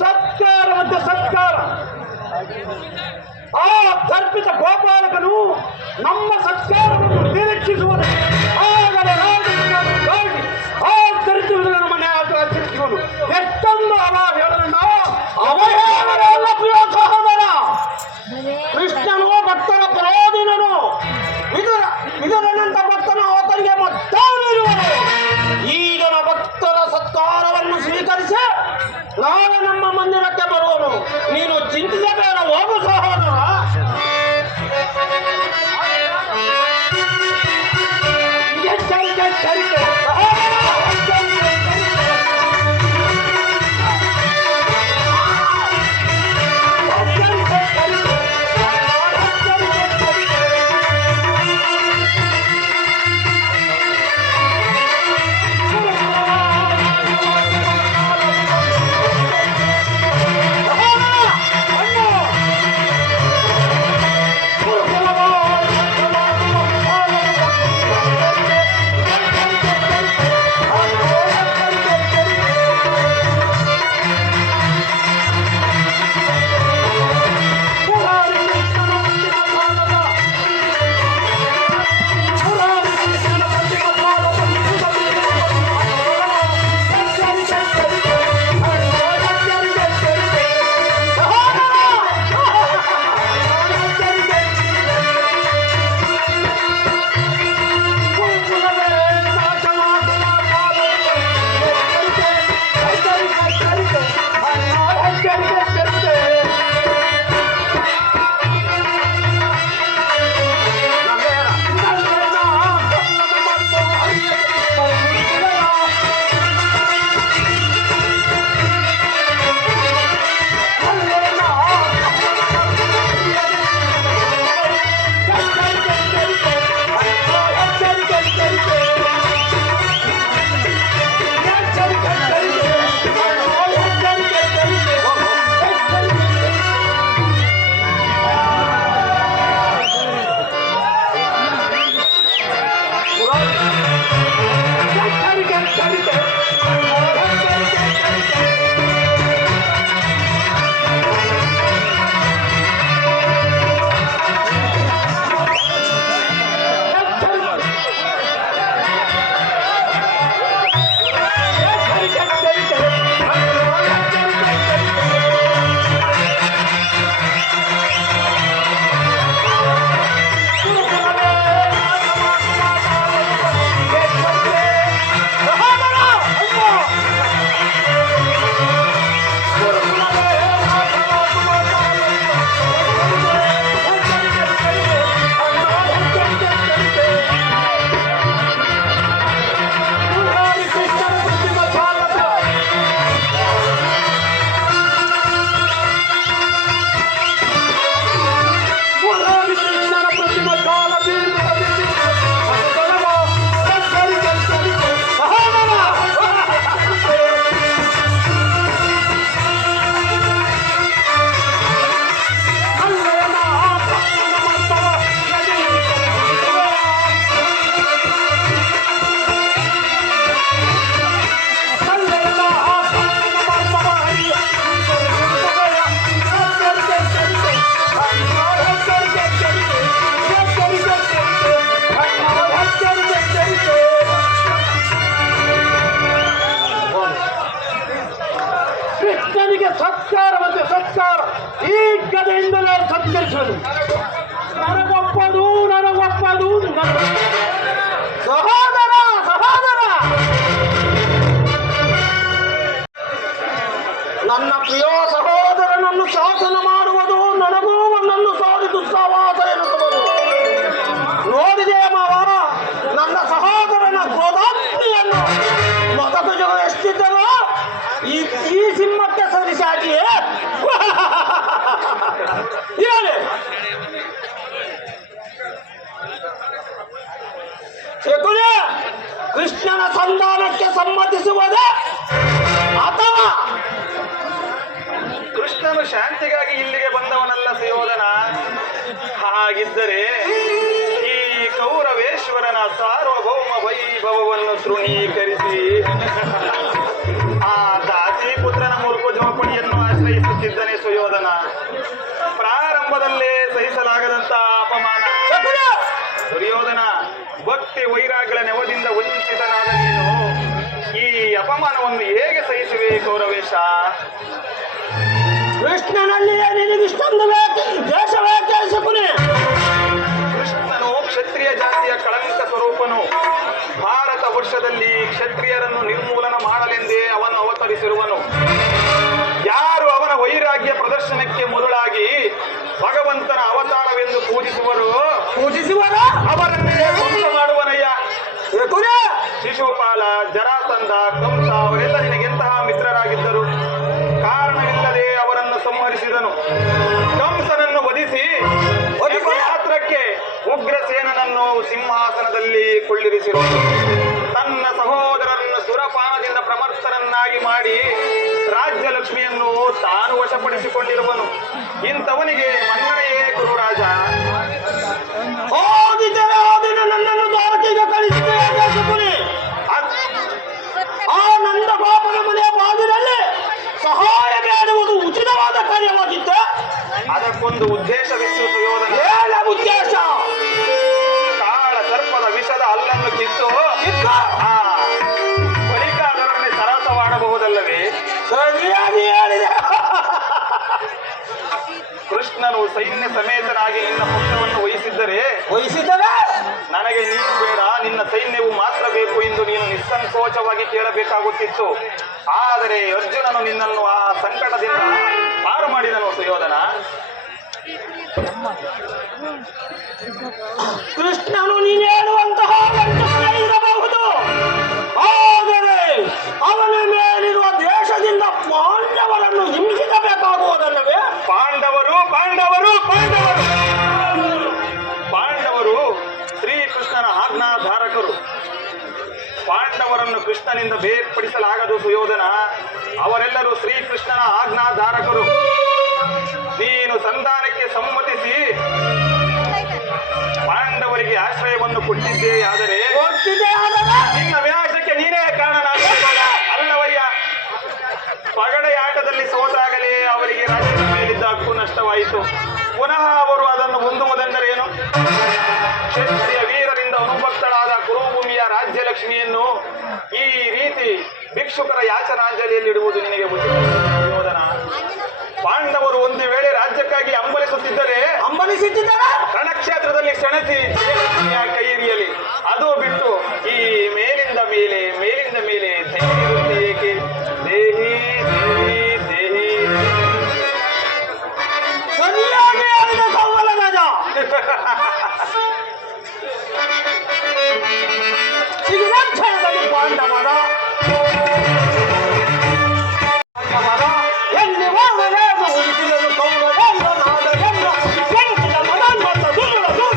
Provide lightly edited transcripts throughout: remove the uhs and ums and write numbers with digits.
ಸತ್ಕಾರವಂತೆ ಸತ್ಕಾರ. ಆ ಕಲ್ಪಿತ ಗೋಪಾಲಕನು ನಮ್ಮ ಸತ್ಕಾರವನ್ನು ನಿರೀಕ್ಷಿಸುವುದು. ಆಗಲೇ ರಾಜಕಾರಣಿ ಆ ಕರಿಸುವುದನ್ನು ಮನೆ ಆಚರಿಸುವನು. ಎಷ್ಟೊಂದು ಅವ ಹೇಳೋಣ ಅವಹೇಳನ ಪ್ರಿಯ ಸಹೋದರ. ಕೃಷ್ಣನು ಭಕ್ತರ ಪ್ರಯೋಜನನು. ಇದರಂತ ಭಕ್ತನ ಆತನಿಗೆ ಮತ್ತಾನಿರುವನು. ಈಗನ ಭಕ್ತರ ಸತ್ಕಾರವನ್ನು ಸ್ವೀಕರಿಸಿ ನಾಳೆ ನಮ್ಮ ಮಂದಿರಕ್ಕೆ ಬರುವನು. ನೀನು ಚಿಂತಿಸಬೇಡ, ಹೋಗು ಸಹೋದರ. ನನಗೊಪ್ಪದು ಸಹೋದರ ನನ್ನ ಪ್ರಿಯ ಸಹೋದರನನ್ನು ಶಾಸನ ಮಾಡುವುದು ನನಗೂ ಒಂದೊಂದು ಸಾರಿ ದುಸ್ಸಾವಾಸ ಎನಿಸುವುದು. ನೋಡಿದೆ ಮಾವ, ನನ್ನ ಸಹೋದರನ ಕ್ರೋಧಾಗ್ನಿಯನ್ನು ಮತಗಜಗಳು ಎಷ್ಟಿದ್ದರೋ ಈ ಸಿಂಹಕ್ಕೆ ಸರಿಸಾಗಿಯೇ ಹೇಳಿ. ಕೃಷ್ಣನ ಸಂಧಾನಕ್ಕೆ ಸಮ್ಮತಿಸುವುದೇ ಅಥವಾ ಕೃಷ್ಣನು ಶಾಂತಿಗಾಗಿ ಇಲ್ಲಿಗೆ ಬಂದವನಲ್ಲ ಸುಯೋಧನ. ಹಾಗಿದ್ದರೆ ಈ ಕೌರವೇಶ್ವರನ ಸಾರ್ವಭೌಮ ವೈಭವವನ್ನು ತೃಣೀಕರಿಸಿ ಆ ದಾಸಿ ಪುತ್ರನ ಮುರುಕು ಜೋಪಡಿಯನ್ನು ಆಶ್ರಯಿಸುತ್ತಿದ್ದನೆ ಸುಯೋಧನ. ಪ್ರಾರಂಭದಲ್ಲೇ ಸಹಿಸಲಾಗದಂತ ಅಪಮಾನ. ದುರ್ಯೋಧನ, ಭಕ್ತಿ ವೈರಾಗ್ಯಗಳ ನೆವದಿಂದ ವಂಚಿತನಾದ ನೀನು ಈ ಅಪಮಾನವನ್ನು ಹೇಗೆ ಸಹಿಸುವೆ ಕೌರವೇಶ? ಕೃಷ್ಣನಲ್ಲಿಯೇ ನಿನಗಿಷ್ಟೊಂದು ದೇಶವೇ ಕೇಳಿಸುತ್ತೇನೆ. ಕೃಷ್ಣನು ಕ್ಷತ್ರಿಯ ಜಾತಿಯ ಕಳಂಕ ಸ್ವರೂಪನು. ಭಾರತ ವರ್ಷದಲ್ಲಿ ಕ್ಷತ್ರಿಯರನ್ನು ನಿರ್ಮೂಲನ ಮಾಡಲೆಂದೇ ಅವನು ಅವತರಿಸಿರುವನು. ಯಾರು ಅವನ ವೈರಾಗ್ಯ ಪ್ರದರ್ಶನಕ್ಕೆ ಮರುಳಾಗಿ ಭಗವಂತನ ಅವತಾರವೆಂದು ಪೂಜಿಸುವರು ಅವರನ್ನೇ ಧ್ವಂಸ ಮಾಡುವನಯ್ಯ. ಶಿಶುಪಾಲ, ಜರಾಸಂಧ, ಕಂಸ ಅವರೆಲ್ಲ ನಿನಗೆಂತಹ ಮಿತ್ರರಾಗಿದ್ದರು. ಕಾರಣವಿಲ್ಲದೆ ಅವರನ್ನು ಸಂಹರಿಸಿದನು. ಕಂಸನನ್ನು ವಧಿಸಿ ಮಾತ್ರಕ್ಕೆ ಉಗ್ರಸೇನನನ್ನು ಸಿಂಹಾಸನದಲ್ಲಿ ಕೊಳ್ಳಿರಿಸಿರುವನು. ತನ್ನ ಸಹೋದರರನ್ನು ಸುರಪಾನದಿಂದ ಪ್ರಮರ್ಥರನ್ನಾಗಿ ಮಾಡಿ ರಾಜ್ಯ ಲಕ್ಷ್ಮಿಯನ್ನು ತಾನು ವಶಪಡಿಸಿಕೊಂಡಿರುವನು. ಇಂಥವನಿಗೆ ಮನ್ನಣೆಯೇ ಗುರುರಾಜ. ನನ್ನನ್ನು ದ್ವಾರಕೆಗೆ ಕಳಿಸಿದೆ. ಆ ನಂದ ಬಾಪನ ಮನೆಯ ಬಾಗಿಲಲ್ಲಿ ಸಹಾಯ ಬೇಡುವುದು ಉಚಿತವಾದ ಕಾರ್ಯವಾಗಿತ್ತು. ಅದಕ್ಕೊಂದು ಉದ್ದೇಶವಿತ್ತು ಸುಯೋಧನ. ಏನ ಉದ್ದೇಶ? ಕಾಳ ಸರ್ಪದ ವಿಷದ ಹಲ್ಲನ್ನು ಕಿತ್ತು ಬಳಿಕ ಅದರನ್ನೇ ಸರಾಸವಾಡಬಹುದಲ್ಲವೇ? ಸರಿಯಾಗಿ ಹೇಳಿದೆ. ಕೃಷ್ಣನು ಸೈನ್ಯ ಸಮೇತನಾಗಿ ನಿನ್ನ ಪಕ್ಷವನ್ನು ವಹಿಸಿದ್ದರೆ ನನಗೆ ನೀನು ಬೇಡ, ನಿನ್ನ ಸೈನ್ಯವು ಮಾತ್ರ ಬೇಕು ಎಂದು ನೀನು ನಿಸ್ಸಂಕೋಚವಾಗಿ ಕೇಳಬೇಕಾಗುತ್ತಿತ್ತು. ಆದರೆ ಅರ್ಜುನನು ನಿನ್ನನ್ನು ಆ ಸಂಕಟದಿಂದ ಪಾರು ಮಾಡಿದನು ಸುಯೋಧನ. ಕೃಷ್ಣನು ನೀನು ಹೇಳುವಂತಹ ಇರಬಹುದು, ಆದರೆ ಅವನ ಮೇಲಿರುವ ದೇಶದಿಂದ ಪಾಂಡವರನ್ನು ಹಿಂಸಿಸಬೇಕಾಗುವುದಲ್ಲವೇ? ಪಾಂಡವರು ಪಾಂಡವರು ಪಾಂಡವರು ಪಾಂಡವರು ಶ್ರೀಕೃಷ್ಣನ ಆಜ್ಞಾಧಾರಕರು. ಪಾಂಡವರನ್ನು ಕೃಷ್ಣನಿಂದ ಬೇರ್ಪಡಿಸಲಾಗದು ಸುಯೋಧನ. ಅವರೆಲ್ಲರೂ ಶ್ರೀಕೃಷ್ಣನ ಆಜ್ಞಾಧಾರಕರು. ನೀನು ಸಂಧಾನಕ್ಕೆ ಸಮ್ಮತಿಸಿ ಪಾಂಡವರಿಗೆ ಆಶ್ರಯವನ್ನು ಕೊಟ್ಟಿದ್ದೇ ಆದರೆ ನಿನ್ನ ವಿನಾಶಕ್ಕೆ ನೀನೇ ಕಾರಣನಾಗಬೇಡ ಅಲ್ಲವಯ್ಯ. ಪಗಡೆಯಾಟದಲ್ಲಿ ಸೋತಾಗಲೇ ಅವರಿಗೆ ರಾಜ್ಯದ ಮೇಲಿದ್ದ ಹಕ್ಕು ನಷ್ಟವಾಯಿತು. ಪುನಃ ಅವರು ಅದನ್ನು ಹೊಂದುವುದೆಂದರೇನು? ಕ್ಷತ್ರಿಯ ವೀರರಿಂದ ಅನುಭಕ್ತಳಾದ ಕುರುಭೂಮಿಯ ರಾಜ್ಯಲಕ್ಷ್ಮಿಯನ್ನು ಈ ರೀತಿ ಭಿಕ್ಷುಕರ ಯಾಚನಾಂಜಲಿಯಲ್ಲಿಡುವುದು ನಿನಗೆ ಉಚಿತ? ಪಾಂಡವರು ಒಂದು ವೇಳೆ ರಾಜ್ಯಕ್ಕಾಗಿ ಹಂಬಲಿಸುತ್ತಿದ್ದರೆ ರಣಕ್ಷೇತ್ರದಲ್ಲಿ ಸೆಣಸಿ ಕೈ ಹಿರಿಯಲಿ. ಅದು ಬಿಟ್ಟು ಈ ಮೇಲಿಂದ ಮೇಲೆ ಮೇಲಿಂದ ಮೇಲೆ ಧೈರ್ಯ ಏಕೆ? ದೇಹಿ ದೇಹಿ ದೇಹಿ. ಸರಿಯಾಗಿ ಹೇಳಿದ ಸೌವಲ ರಾಜ. ಕ್ಷಣದಲ್ಲಿ ಪಾಂಡವರ ಎಲ್ಲಿ ಹೋಗಲೇನು ಉಳಿಸಿದರು ಕೌರವೆಲ್ಲ ನಾದೆಲ್ಲ ಬೆಳೆಸಿದ ಮನೋನ್ಮತ್ತ ದೂರ ದೂರ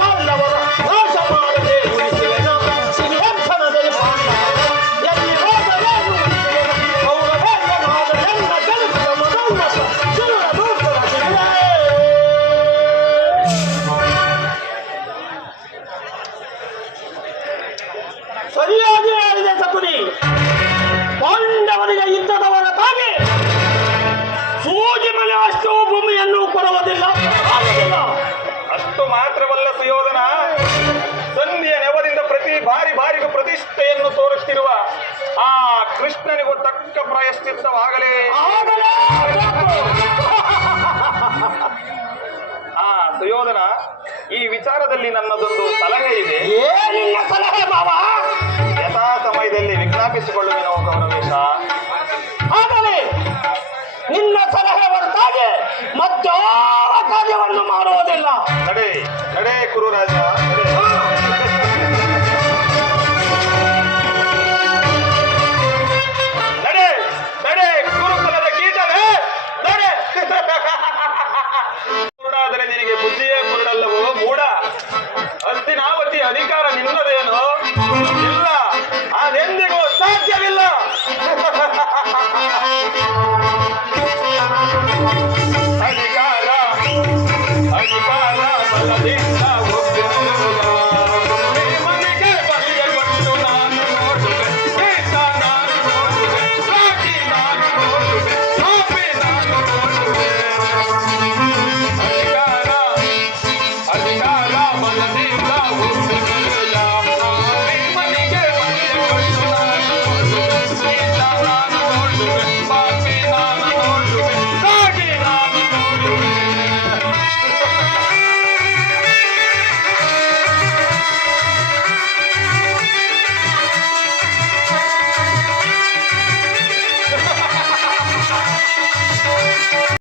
ಪಾಂಡವರ ನಾಶ ಮಾಡದೆ ಉಳಿಸಿದ ಸಂಧಿಯ ನೆವದಿಂದ ಪ್ರತಿ ಬಾರಿಗೂ ಪ್ರತಿಷ್ಠೆಯನ್ನು ತೋರುತ್ತಿರುವ ಆ ಕೃಷ್ಣನಿಗೂ ತಕ್ಕ ಪ್ರಾಯಶ್ಚಿತ್ತವಾಗಲೇ ಸುಯೋಧನ, ಈ ವಿಚಾರದಲ್ಲಿ ನನ್ನದೊಂದು ಸಲಹೆ ಇದೆ. ಏನಿಲ್ಲ ಸಲಹೆ ಮಾವ? ಯಥಾ ಸಮಯದಲ್ಲಿ ವಿಜ್ಞಾಪಿಸಿಕೊಳ್ಳುವೆನೋ ಗೌರವೇಶ. ಆಗಲೇ ನಿನ್ನ ಸಲಹೆ ಹೊರತಾಗಿ ಮತ್ತಾವ ಕಾರ್ಯವನ್ನು ಮಾಡುವುದಿಲ್ಲ. ನಡೆ ಕುರುರಾಜ, ನಡೆ.